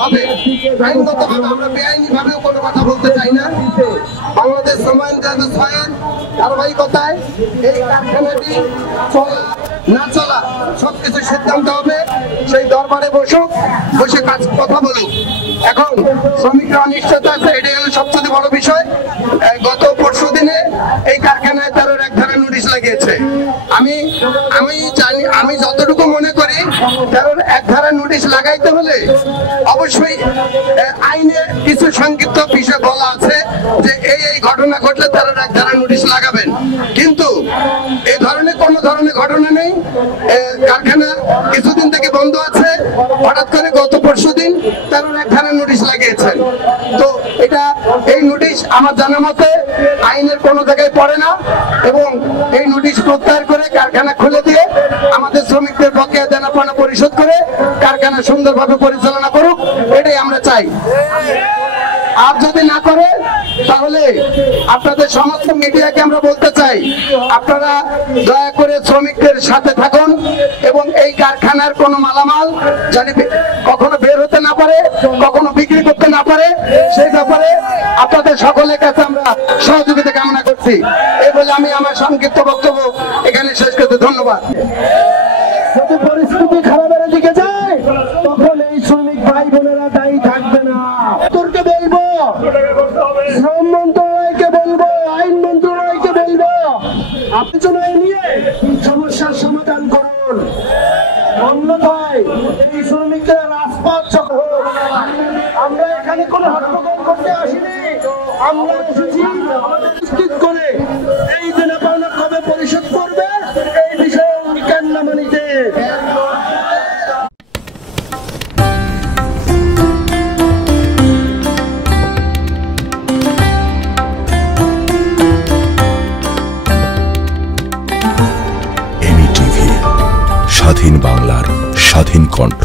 ভাবে আইনগতভাবে আমরা বেআইনি ভাবেও কোনো কথা বলতে চাই না। বাংলাদেশ শ্রম ছয়ের ধারাবাহিকতায় এই কারখানাটি চলা না চলা সবকিছু সিদ্ধান্ত হবে। সেই দরবারে বসে কথা বলুক। এখন শ্রমিকরা অনিশ্চয়তা আছে, এটাই হলো সবচেয়ে বড় বিষয়। গত পরশু দিনে এই কারখানায় তার এক ধারা নোটিশ লাগিয়েছে। আমি যতটুকু মনে করি কারণ এক ধারা নোটিশ লাগাইতে হলে অবশ্যই আইনে কিছু সংক্ষিপ্ত বিষয় বলা আছে যে এই ঘটনা ঘটলে তারা এক ধারা নোটিশ লাগাবেন, কিন্তু এই ধরনের কোন ধরনের ঘটনা নেই। কারখানা কিছুদিন থেকে বন্ধ আছে, হঠাৎ করে গত পরশুদিন তারা এক ধারা নোটিশ লাগিয়েছেন। তো এই নোটিশ আমার জানা মতে আইনের কোনো জায়গায় পড়ে না, এবং এই নোটিশ প্রত্যাহার করে কারখানা খুলে দিয়ে আমাদের শ্রমিকদের বকেয়া দেনাপাওনা পরিশোধ করে কারখানা সুন্দরভাবে পরিচালনা করুক, এটাই আমরা চাই। আর যদি না করে তাহলে আপনাদের সমস্ত মিডিয়াকে আমরা বলতে চাই, আপনারা দয়া করে শ্রমিকদের সাথে থাকুন এবং এই কারখানার কোনো মালামাল জানি কখনো বের হতে না পারে, কখনো বিক্রি করতে না পারে, সেই ব্যাপারে আপনাদের সকলের কাছে আমরা সহযোগিতা কামনা করছি। এই বলে আমি আমার সংক্ষিপ্ত বক্তব্য এখানে শেষ করতে ধন্যবাদ। যদি পরিস্থিতি খারাপের দিকে যায় তখন এই শ্রমিক ভাই বোনেরা দায়ী থাকবে না। তোরকে বলবো, শ্রম মন্ত্রণালয়কে বলবো, আইন মন্ত্রণালয়কে বলবো, আলোচনা নিয়ে সমস্যার সমাধান করুন। অন্যথায় এই শ্রমিকরা রাজপথ হোক। আমরা এখানে কোনো হট্টগোল করতে আসিনি, আমরা এসেছি আমাদের নিশ্চিত করে এই দেনাপাওনা কবে পরিশোধ করবে এই বিষয়ে অঙ্গীকারনামা নিতে। স্বাধীন বাংলার স্বাধীন কণ্ঠ।